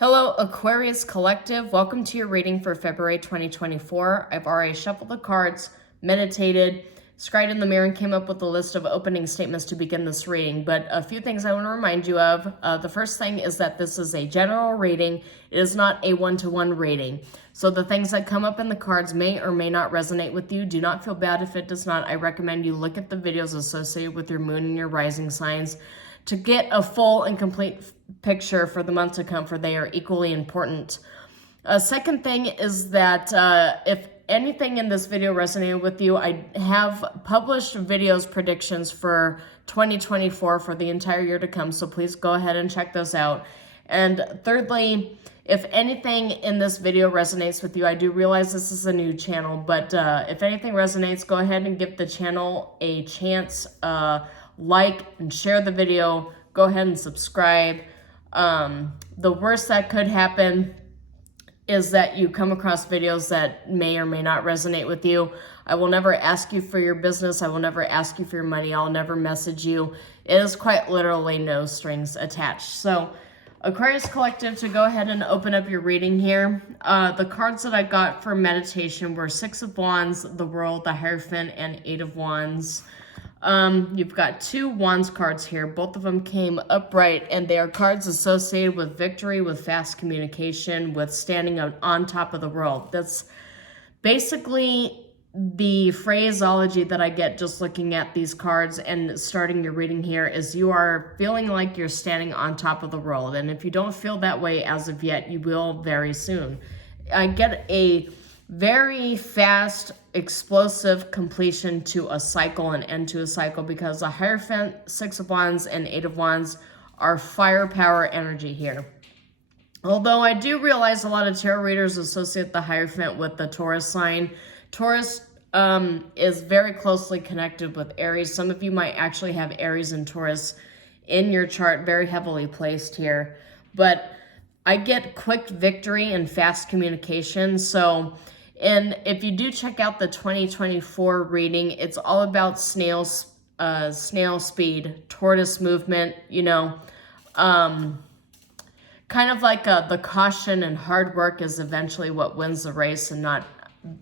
Hello, Aquarius Collective. Welcome to your reading for February 2024. I've already shuffled the cards, meditated, scried in the mirror, and came up with a list of opening statements to begin this reading. But a few things I want to remind you of. The first thing is that this is a general reading. It is not a one-to-one reading. So the things that come up in the cards may or may not resonate with you. Do not feel bad if it does not. I recommend you look at the videos associated with your moon and your rising signs to get a full and complete picture for the month to come, for they are equally important. Second thing is that if anything in this video resonated with you, I have published videos predictions for 2024 for the entire year to come, so please go ahead and check those out. And thirdly, if anything in this video resonates with you, I do realize this is a new channel, but if anything resonates, go ahead and give the channel a chance. Like and share the video. Go ahead and subscribe. The worst that could happen is that you come across videos that may or may not resonate with you. I will never ask you for your business. I will never ask you for your money. I'll never message you. It is quite literally no strings attached. So Aquarius Collective, to go ahead and open up your reading here. The cards that I got for meditation were Six of Wands, the World, the Hierophant, and Eight of Wands. You've got two Wands cards here. Both of them came upright, and they are cards associated with victory, with fast communication, with standing on top of the world. That's basically the phraseology that I get just looking at these cards and starting your reading here is you are feeling like you're standing on top of the world. And if you don't feel that way as of yet, you will very soon. I get a very fast, explosive completion to a cycle and end to a cycle because the Hierophant, Six of Wands, and Eight of Wands are firepower energy here. Although I do realize a lot of tarot readers associate the Hierophant with the Taurus sign. Taurus is very closely connected with Aries. Some of you might actually have Aries and Taurus in your chart, very heavily placed here. But I get quick victory and fast communication. And if you do check out the 2024 reading, it's all about snail speed, tortoise movement, kind of like the caution and hard work is eventually what wins the race and not,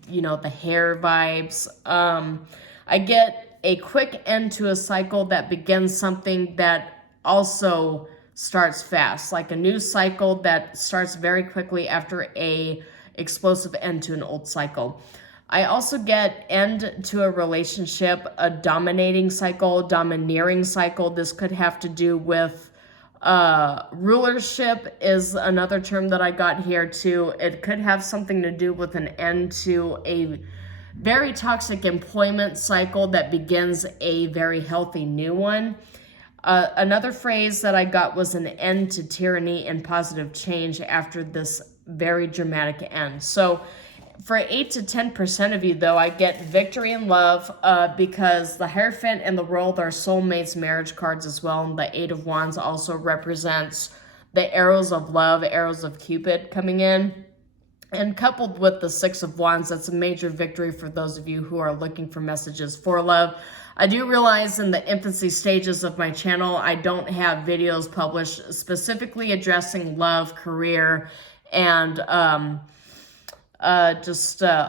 the hare vibes. I get a quick end to a cycle that begins something that also starts fast, like a new cycle that starts very quickly after a explosive end to an old cycle. I also get end to a relationship, a dominating cycle, domineering cycle. This could have to do with rulership is another term that I got here too. It could have something to do with an end to a very toxic employment cycle that begins a very healthy new one. Another phrase that I got was an end to tyranny and positive change after this very dramatic end. So for 8 to 10% of you, though, I get victory and love because the Hierophant and the World are soulmates marriage cards as well. And the Eight of Wands also represents the arrows of love, arrows of Cupid coming in. And coupled with the Six of Wands, that's a major victory for those of you who are looking for messages for love. I do realize in the infancy stages of my channel, I don't have videos published specifically addressing love, career, and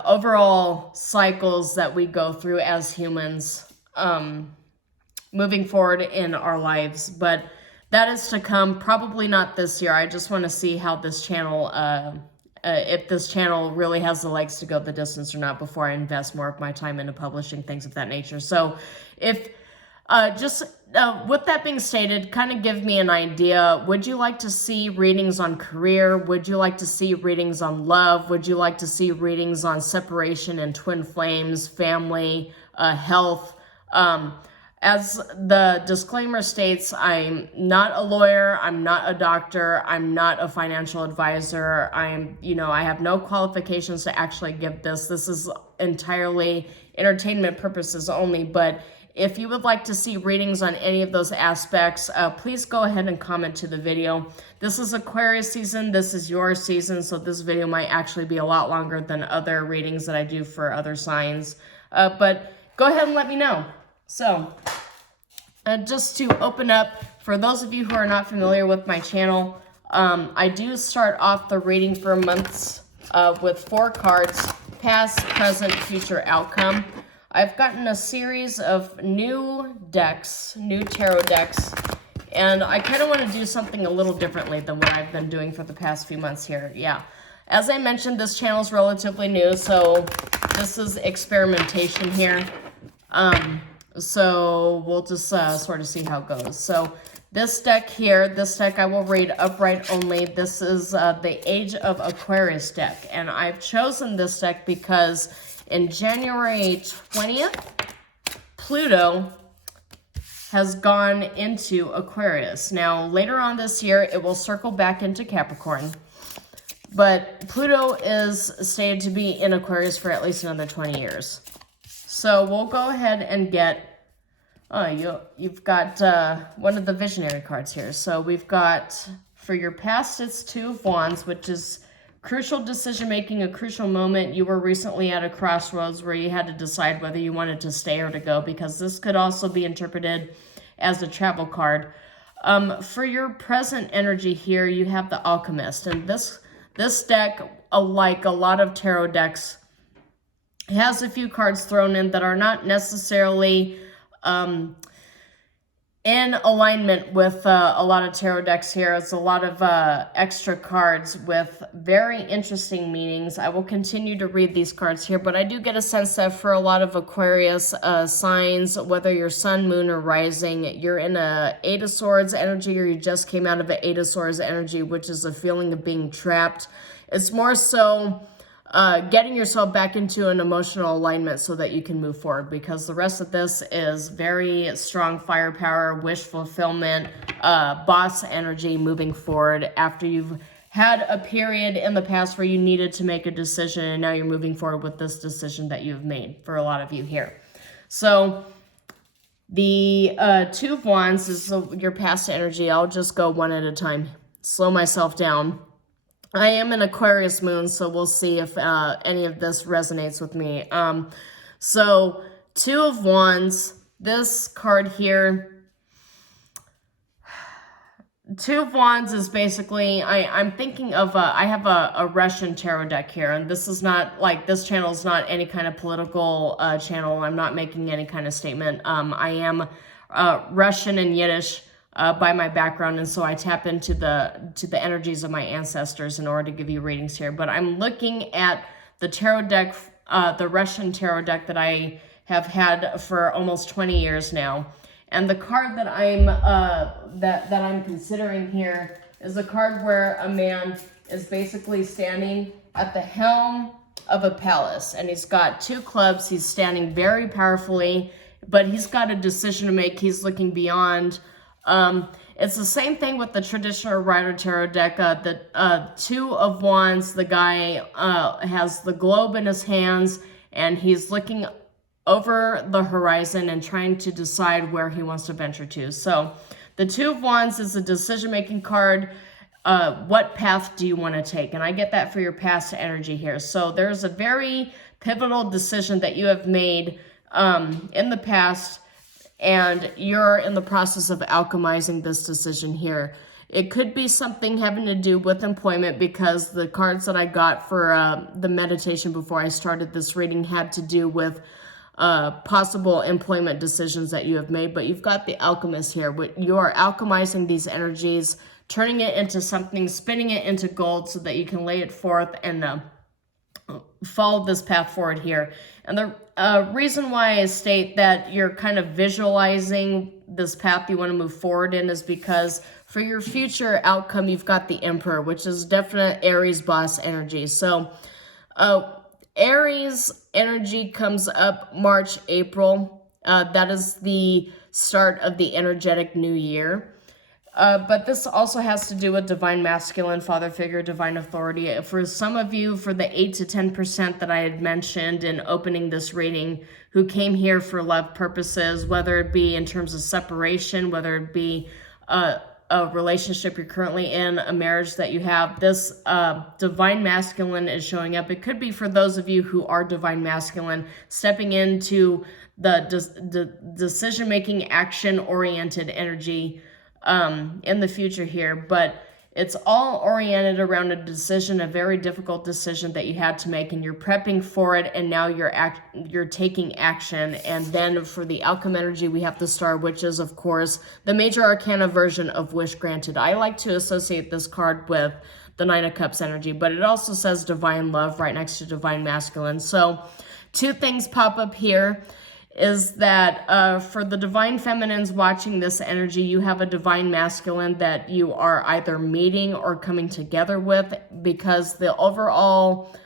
overall cycles that we go through as humans moving forward in our lives. But that is to come, probably not this year. I just want to see how this channel, if this channel really has the legs to go the distance or not before I invest more of my time into publishing things of that nature. So if with that being stated, kind of give me an idea. Would you like to see readings on career? Would you like to see readings on love? Would you like to see readings on separation and twin flames, family, health? As the disclaimer states, I'm not a lawyer, I'm not a doctor, I'm not a financial advisor. I have no qualifications to actually give this. This is entirely entertainment purposes only, but if you would like to see readings on any of those aspects, please go ahead and comment to the video. This is Aquarius season. This is your season, so this video might actually be a lot longer than other readings that I do for other signs. But go ahead and let me know. So, just to open up, for those of you who are not familiar with my channel, I do start off the reading for months with 4 cards, past, present, future outcome. I've gotten a series of new decks, new tarot decks, and I kind of want to do something a little differently than what I've been doing for the past few months here. Yeah. As I mentioned, this channel is relatively new, so this is experimentation here. So we'll just sort of see how it goes. So this deck here, this deck I will read upright only. This is the Age of Aquarius deck, and I've chosen this deck because in January 20th, Pluto has gone into Aquarius. Now, later on this year, it will circle back into Capricorn. But Pluto is stated to be in Aquarius for at least another 20 years. So we'll go ahead and get, you've got one of the visionary cards here. So we've got, for your past, it's 2 of Wands, which is crucial decision-making, a crucial moment. You were recently at a crossroads where you had to decide whether you wanted to stay or to go, because this could also be interpreted as a travel card. For your present energy here, you have the Alchemist, and this deck, like a lot of tarot decks, has a few cards thrown in that are not necessarily in alignment with a lot of tarot decks here. It's a lot of extra cards with very interesting meanings. I will continue to read these cards here, but I do get a sense that for a lot of Aquarius signs, whether you're sun, moon, or rising, you're in a 8 of Swords energy, or you just came out of an 8 of Swords energy, which is a feeling of being trapped. It's more so getting yourself back into an emotional alignment so that you can move forward, because the rest of this is very strong firepower, wish fulfillment, boss energy moving forward after you've had a period in the past where you needed to make a decision, and now you're moving forward with this decision that you've made for a lot of you here. So the 2 of Wands is your past energy. I'll just go one at a time, slow myself down. I am an Aquarius moon, so we'll see if any of this resonates with me. So 2 of Wands, this card here, 2 of Wands is basically, I'm thinking of, I have a Russian tarot deck here, and this is not, like, this channel is not any kind of political channel. I'm not making any kind of statement. I am Russian and Yiddish by my background, and so I tap into the energies of my ancestors in order to give you readings here. But I'm looking at the tarot deck, the Russian tarot deck that I have had for almost 20 years now. And the card that I'm considering here is a card where a man is basically standing at the helm of a palace, and he's got 2 clubs. He's standing very powerfully, but he's got a decision to make. He's looking beyond. It's the same thing with the traditional Rider Tarot deck. The 2 of Wands, the guy has the globe in his hands, and he's looking over the horizon and trying to decide where he wants to venture to. So the 2 of Wands is a decision-making card. What path do you want to take? And I get that for your past energy here. So there's a very pivotal decision that you have made in the past, and you're in the process of alchemizing this decision here. It could be something having to do with employment, because the cards that I got for the meditation before I started this reading had to do with possible employment decisions that you have made. But you've got the Alchemist here. You are alchemizing these energies, turning it into something, spinning it into gold so that you can lay it forth and follow this path forward here. And the reason why I state that you're kind of visualizing this path you want to move forward in is because for your future outcome, you've got the Emperor, which is definite Aries boss energy. So Aries energy comes up March, April. That is the start of the energetic new year. But this also has to do with divine masculine, father figure, divine authority. For some of you, for the 8 to 10% that I had mentioned in opening this reading, who came here for love purposes, whether it be in terms of separation, whether it be a relationship you're currently in, a marriage that you have, this divine masculine is showing up. It could be for those of you who are divine masculine, stepping into the decision-making, action-oriented energy in the future here. But It's all oriented around a decision, a very difficult decision that you had to make, and you're prepping for it, and now you're taking action. And then for the outcome energy, we have the Star, which is, of course, the major arcana version of wish granted. I like to associate this card with the Nine of Cups energy, but it also says divine love right next to divine masculine. So two things pop up here. Is that for the divine feminines watching this energy, you have a divine masculine that you are either meeting or coming together with, because the overall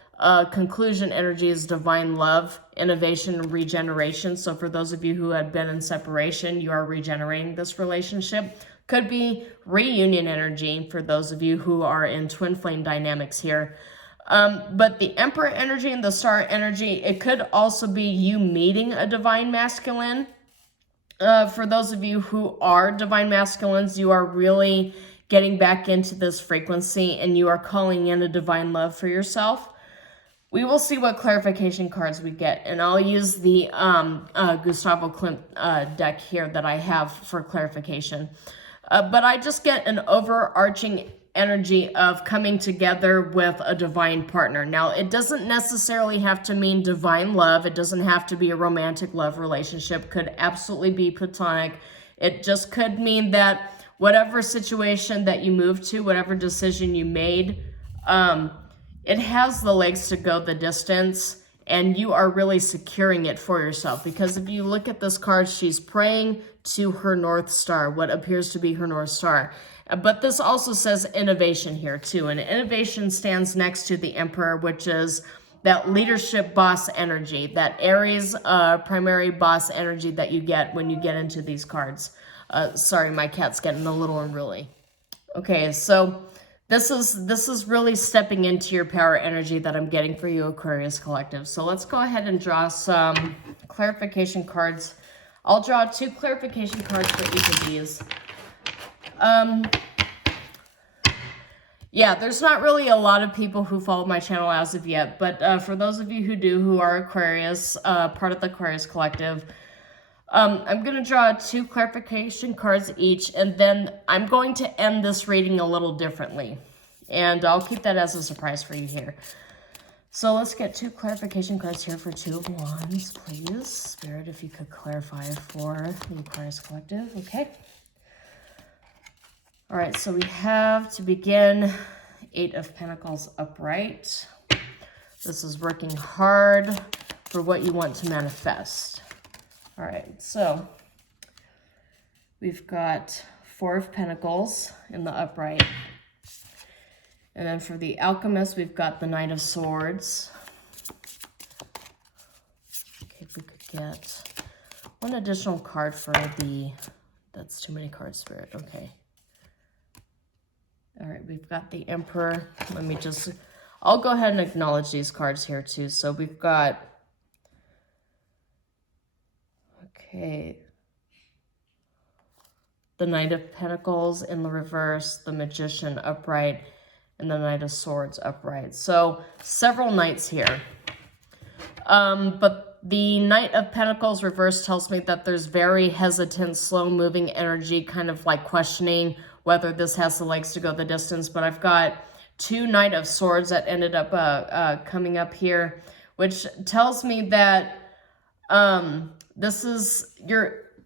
conclusion energy is divine love, innovation, and regeneration. So for those of you who had been in separation, you are regenerating this relationship. Could be reunion energy for those of you who are in twin flame dynamics here. But the Emperor energy and the Star energy, it could also be you meeting a divine masculine. For those of you who are divine masculines, you are really getting back into this frequency and you are calling in a divine love for yourself. We will see what clarification cards we get, and I'll use the Gustavo Klimt deck here that I have for clarification. But I just get an overarching energy of coming together with a divine partner. Now, it doesn't necessarily have to mean divine love. It doesn't have to be a romantic love relationship. Could absolutely be platonic. It just could mean that whatever situation that you moved to, whatever decision you made, it has the legs to go the distance, and you are really securing it for yourself. Because if you look at this card, she's praying to her North Star, what appears to be her North Star. But this also says innovation here too. And innovation stands next to the Emperor, which is that leadership boss energy, that Aries primary boss energy that you get when you get into these cards. Sorry, my cat's getting a little unruly. Okay, so this is really stepping into your power energy that I'm getting for you, Aquarius Collective. So let's go ahead and draw some clarification cards. I'll draw 2 clarification cards for each of these. Yeah, there's not really a lot of people who follow my channel as of yet, but for those of you who do, who are Aquarius, part of the Aquarius Collective, I'm going to draw 2 clarification cards each, and then I'm going to end this reading a little differently, and I'll keep that as a surprise for you here. So let's get 2 clarification cards here for 2 of Wands, please. Spirit, if you could clarify for the Aquarius Collective. Okay. All right, so we have, to begin, 8 of Pentacles upright. This is working hard for what you want to manifest. All right, so we've got 4 of Pentacles in the upright. And then for the Alchemist, we've got the Knight of Swords. Okay, if we could get 1 additional card for the, that's too many cards, Spirit, okay. All right, we've got the Emperor. Let me just, I'll go ahead and acknowledge these cards here too. So we've got, okay, the Knight of Pentacles in the reverse, the Magician upright, and the Knight of Swords upright. So several knights here. But the Knight of Pentacles reverse tells me that there's very hesitant, slow-moving energy, kind of like questioning whether this has the legs to go the distance. But I've got 2 Knight of Swords that ended up coming up here, which tells me that this is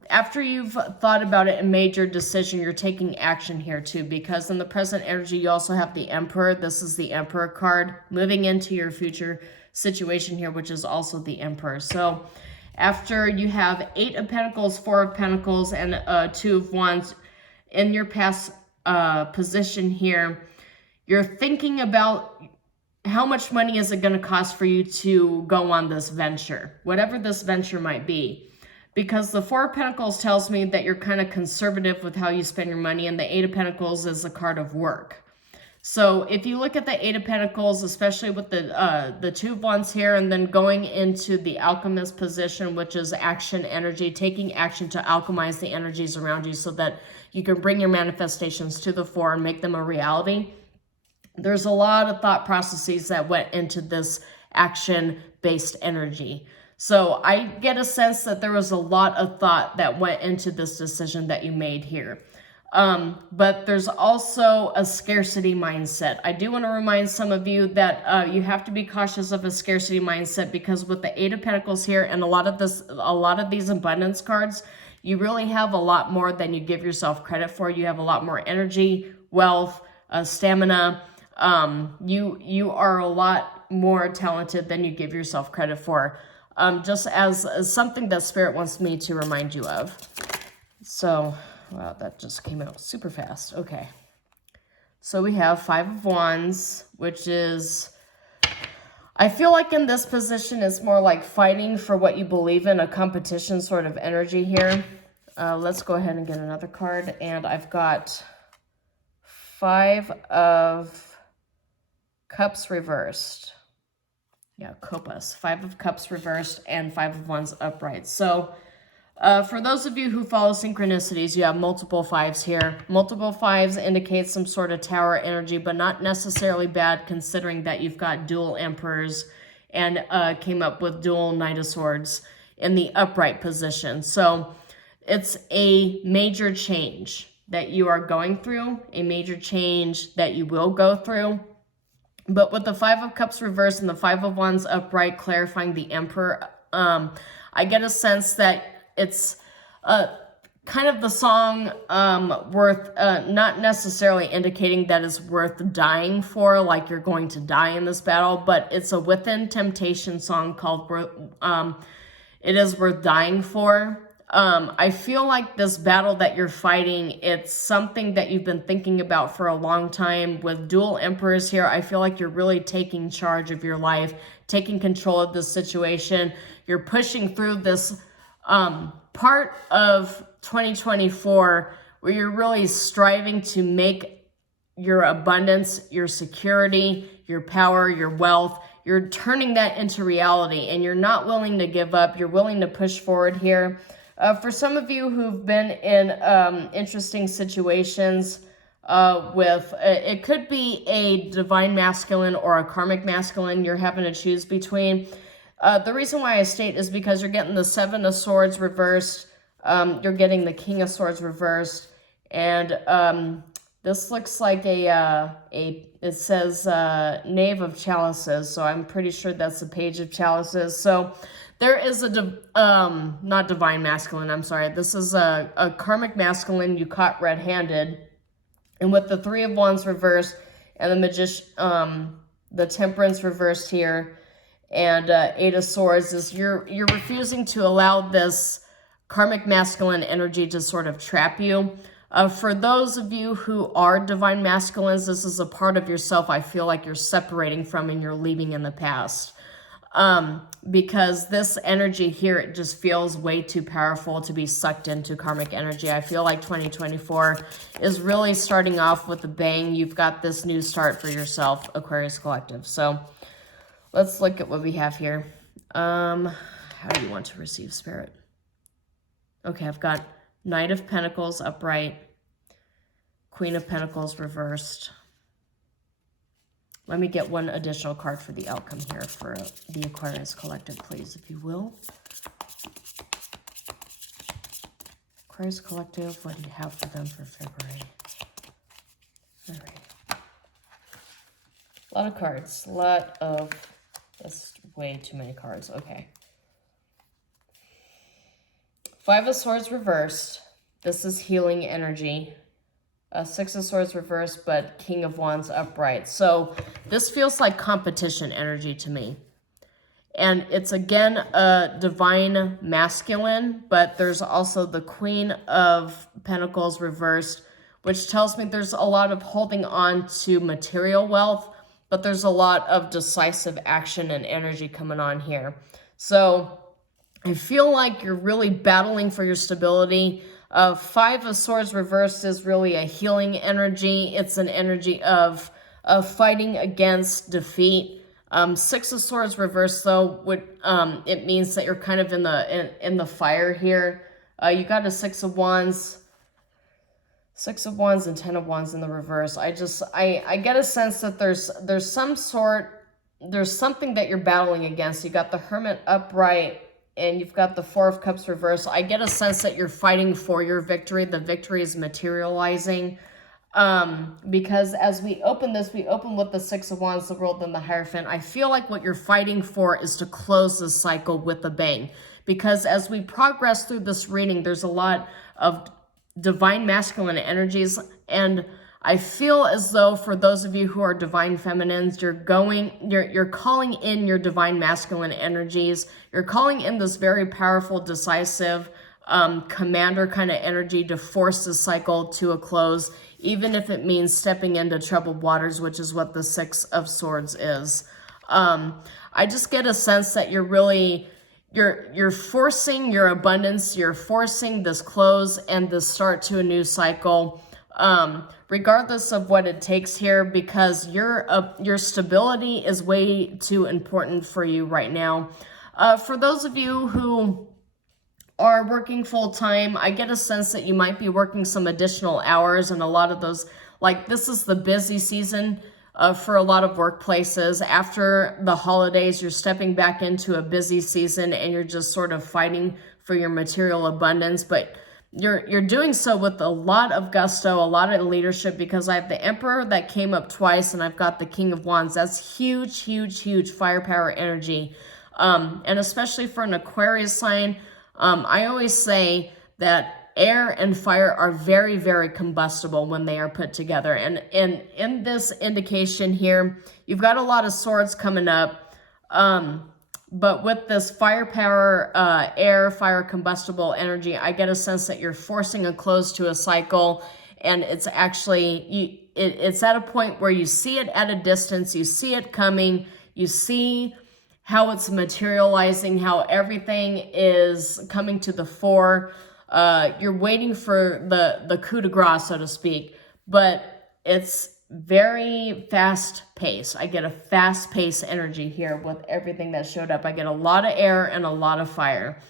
after you've thought about it and made your decision, you're taking action here too, because in the present energy, you also have the Emperor. This is the Emperor card moving into your future situation here, which is also the Emperor. So after you have 8 of Pentacles, 4 of Pentacles, and 2 of Wands in your past position here, you're thinking about how much money is it going to cost for you to go on this venture, whatever this venture might be. Because the 4 of Pentacles tells me that you're kind of conservative with how you spend your money, and the 8 of Pentacles is a card of work. So if you look at the 8 of Pentacles, especially with the 2 of Wands here, and then going into the Alchemist position, which is action energy, taking action to alchemize the energies around you so that you can bring your manifestations to the fore and make them a reality. There's a lot of thought processes that went into this action-based energy. So I get a sense that there was a lot of thought that went into this decision that you made here. But there's also a scarcity mindset. I do want to remind some of you that you have to be cautious of a scarcity mindset, because with the Eight of Pentacles here and a lot of these abundance cards, you really have a lot more than you give yourself credit for. You have a lot more energy, wealth, stamina. You are a lot more talented than you give yourself credit for. Just as something that Spirit wants me to remind you of. So, wow, that just came out super fast. Okay. So we have Five of Wands, which is, I feel like in this position, it's more like fighting for what you believe in, a competition sort of energy here. Let's go ahead and get another card. And I've got Five of Cups reversed. Yeah, Copas. Five of Cups reversed and Five of Wands upright. So, for those of you who follow synchronicities, you have multiple fives here. Multiple fives indicate some sort of tower energy, but not necessarily bad, considering that you've got dual emperors and came up with dual Knight of Swords in the upright position. So it's a major change that you are going through, a major change that you will go through. But with the Five of Cups reversed and the Five of Wands upright, clarifying the Emperor, I get a sense that it's kind of the song worth, not necessarily indicating that it's worth dying for, like you're going to die in this battle, but it's a within temptation song called It Is Worth Dying For. I feel like this battle that you're fighting, it's something that you've been thinking about for a long time. With dual emperors here, I feel like you're really taking charge of your life, taking control of this situation. You're pushing through this part of 2024 where you're really striving to make your abundance, your security, your power, your wealth, you're turning that into reality, and you're not willing to give up. You're willing to push forward here. For some of you who've been in interesting situations with, it could be a divine masculine or a karmic masculine you're having to choose between. The reason why I state is because you're getting the Seven of Swords reversed, you're getting the King of Swords reversed, and this looks like it says Knave of Chalices, so I'm pretty sure that's the Page of Chalices. So there is not divine masculine, I'm sorry. This is a karmic masculine you caught red-handed, and with the Three of Wands reversed and the Magician, the Temperance reversed here, and Eight of Swords, is you're refusing to allow this karmic masculine energy to sort of trap you. For those of you who are divine masculines, this is a part of yourself I feel like you're separating from and you're leaving in the past. Because this energy here, it just feels way too powerful to be sucked into karmic energy. I feel like 2024 is really starting off with a bang. You've got this new start for yourself, Aquarius Collective. So let's look at what we have here. How do you want to receive Spirit? Okay, I've got Knight of Pentacles upright, Queen of Pentacles reversed. Let me get one additional card for the outcome here for the Aquarius Collective, please, if you will. Aquarius Collective, what do you have for them for February? All right. A lot of cards. That's way too many cards. Okay. Five of Swords reversed. This is healing energy. Six of Swords reversed, but King of Wands upright. So this feels like competition energy to me. And it's, again, a divine masculine, but there's also the Queen of Pentacles reversed, which tells me there's a lot of holding on to material wealth, but there's a lot of decisive action and energy coming on here. So I feel like you're really battling for your stability. Five of Swords reversed is really a healing energy. It's an energy of fighting against defeat. Six of Swords reversed, though, it means that you're kind of in the fire here. You got a Six of Wands and Ten of Wands in the reverse. I get a sense that there's something that you're battling against. You got the Hermit upright and you've got the Four of Cups reversed. I get a sense that you're fighting for your victory. The victory is materializing. Because as we open this, we open with the Six of Wands, the World, and the Hierophant. I feel like what you're fighting for is to close this cycle with a bang. Because as we progress through this reading, there's a lot of divine masculine energies, and I feel as though for those of you who are divine feminines, you're calling in your divine masculine energies. You're calling in this very powerful, decisive, commander kind of energy to force the cycle to a close, even if it means stepping into troubled waters, which is what the Six of Swords is. I just get a sense that you're really, you're forcing your abundance, you're forcing this close and the start to a new cycle, regardless of what it takes here, because your stability is way too important for you right now. For those of you who are working full-time, I get a sense that you might be working some additional hours, and a lot of those, like, this is the busy season for a lot of workplaces. After the holidays, you're stepping back into a busy season, and you're just sort of fighting for your material abundance, but you're doing so with a lot of gusto, a lot of leadership, because I have the Emperor that came up twice, and I've got the King of Wands. That's huge, huge, huge firepower energy, and especially for an Aquarius sign. I always say that air and fire are very, very combustible when they are put together. And in this indication here, you've got a lot of swords coming up. But with this firepower, air, fire, combustible energy, I get a sense that you're forcing a close to a cycle. And it's actually, it's at a point where you see it at a distance, you see it coming, you see how it's materializing, how everything is coming to the fore. You're waiting for the coup de grace, so to speak, but it's very fast paced. I get a fast paced energy here with everything that showed up. I get a lot of air and a lot of fire.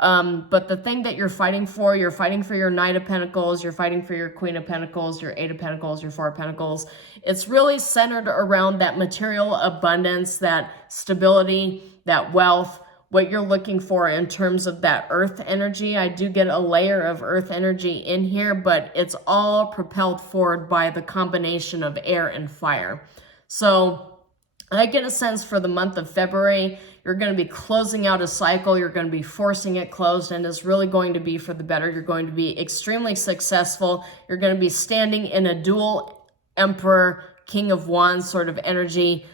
But the thing that you're fighting for your Knight of Pentacles, you're fighting for your Queen of Pentacles, your Eight of Pentacles, your Four of Pentacles. It's really centered around that material abundance, that stability, that wealth, what you're looking for in terms of that earth energy. I do get a layer of earth energy in here, but it's all propelled forward by the combination of air and fire. So I get a sense for the month of February, you're going to be closing out a cycle. You're going to be forcing it closed, and it's really going to be for the better. You're going to be extremely successful. You're going to be standing in a dual Emperor, King of Wands sort of energy.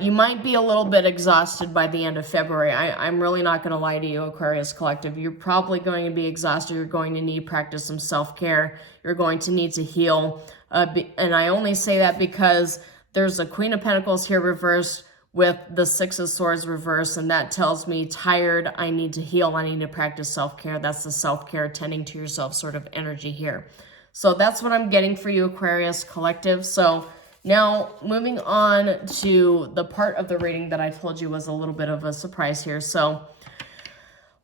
You might be a little bit exhausted by the end of February. I'm really not going to lie to you, Aquarius Collective. You're probably going to be exhausted. You're going to need to practice some self-care. You're going to need to heal. And I only say that because there's a Queen of Pentacles here reversed with the Six of Swords reversed, and that tells me tired, I need to heal, I need to practice self-care. That's the self-care, tending to yourself sort of energy here. So that's what I'm getting for you, Aquarius Collective. So now moving on to the part of the reading that I told you was a little bit of a surprise here. So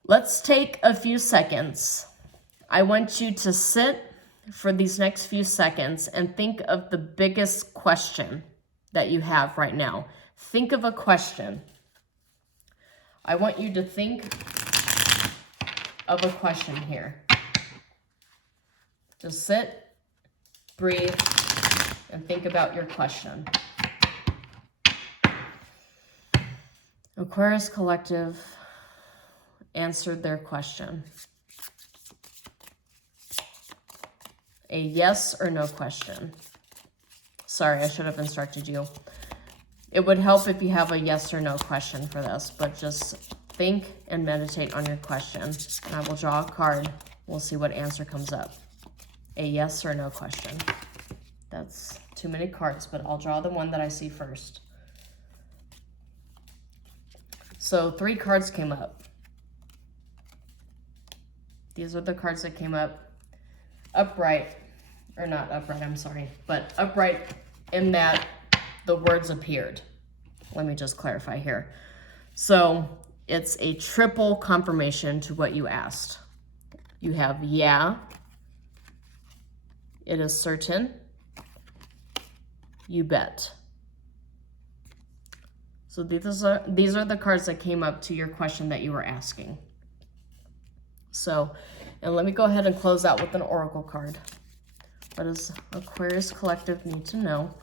let's take a few seconds. I want you to sit for these next few seconds and think of the biggest question that you have right now. Think of a question. I want you to think of a question here. Just sit, breathe, and think about your question. Aquarius Collective answered their question. A yes or no question. Sorry, I should have instructed you. It would help if you have a yes or no question for this, but just think and meditate on your question. And I will draw a card. We'll see what answer comes up. A yes or no question. That's too many cards, but I'll draw the one that I see first. So 3 cards came up. These are the cards that came up. Upright, or not upright, I'm sorry, but upright in that the words appeared. Let me just clarify here. So it's a triple confirmation to what you asked. You have yeah, it is certain, you bet. So these are the cards that came up to your question that you were asking. So, and let me go ahead and close out with an oracle card. What does Aquarius Collective need to know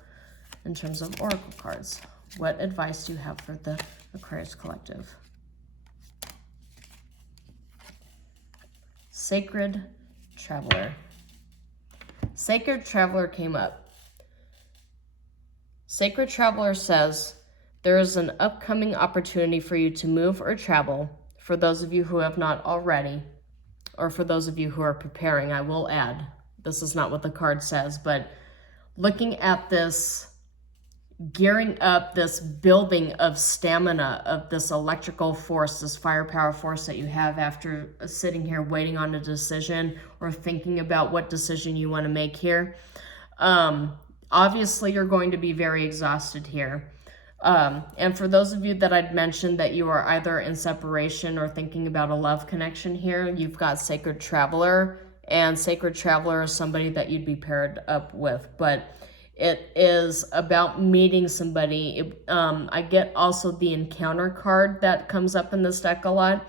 in terms of oracle cards? What advice do you have for the Aquarius Collective? Sacred Traveler. Sacred Traveler came up. Sacred Traveler says, there is an upcoming opportunity for you to move or travel, for those of you who have not already, or for those of you who are preparing, I will add. This is not what the card says, but looking at this, gearing up, this building of stamina, of this electrical force, this firepower force that you have after sitting here waiting on a decision or thinking about what decision you want to make here. Obviously, you're going to be very exhausted here. And for those of you that I'd mentioned that you are either in separation or thinking about a love connection here, you've got Sacred Traveler, and Sacred Traveler is somebody that you'd be paired up with. But it is about meeting somebody. I get also the encounter card that comes up in this deck a lot.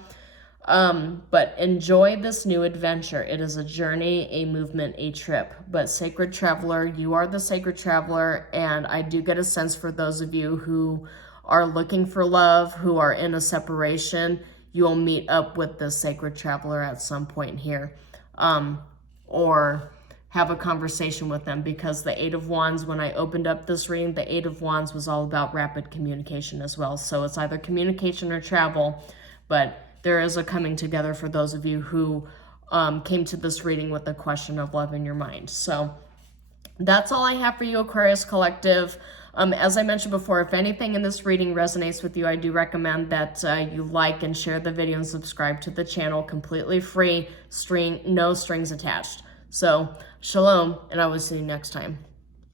But enjoy this new adventure. It is a journey, a movement, a trip. But Sacred Traveler, you are the Sacred Traveler, and I do get a sense for those of you who are looking for love, who are in a separation, you will meet up with the Sacred Traveler at some point here, or have a conversation with them, because the Eight of Wands, when I opened up this reading, the Eight of Wands was all about rapid communication as well. So it's either communication or travel, but there is a coming together for those of you who came to this reading with the question of love in your mind. So that's all I have for you, Aquarius Collective. As I mentioned before, if anything in this reading resonates with you, I do recommend that you like and share the video and subscribe to the channel. Completely free, no strings attached. So, shalom, and I will see you next time.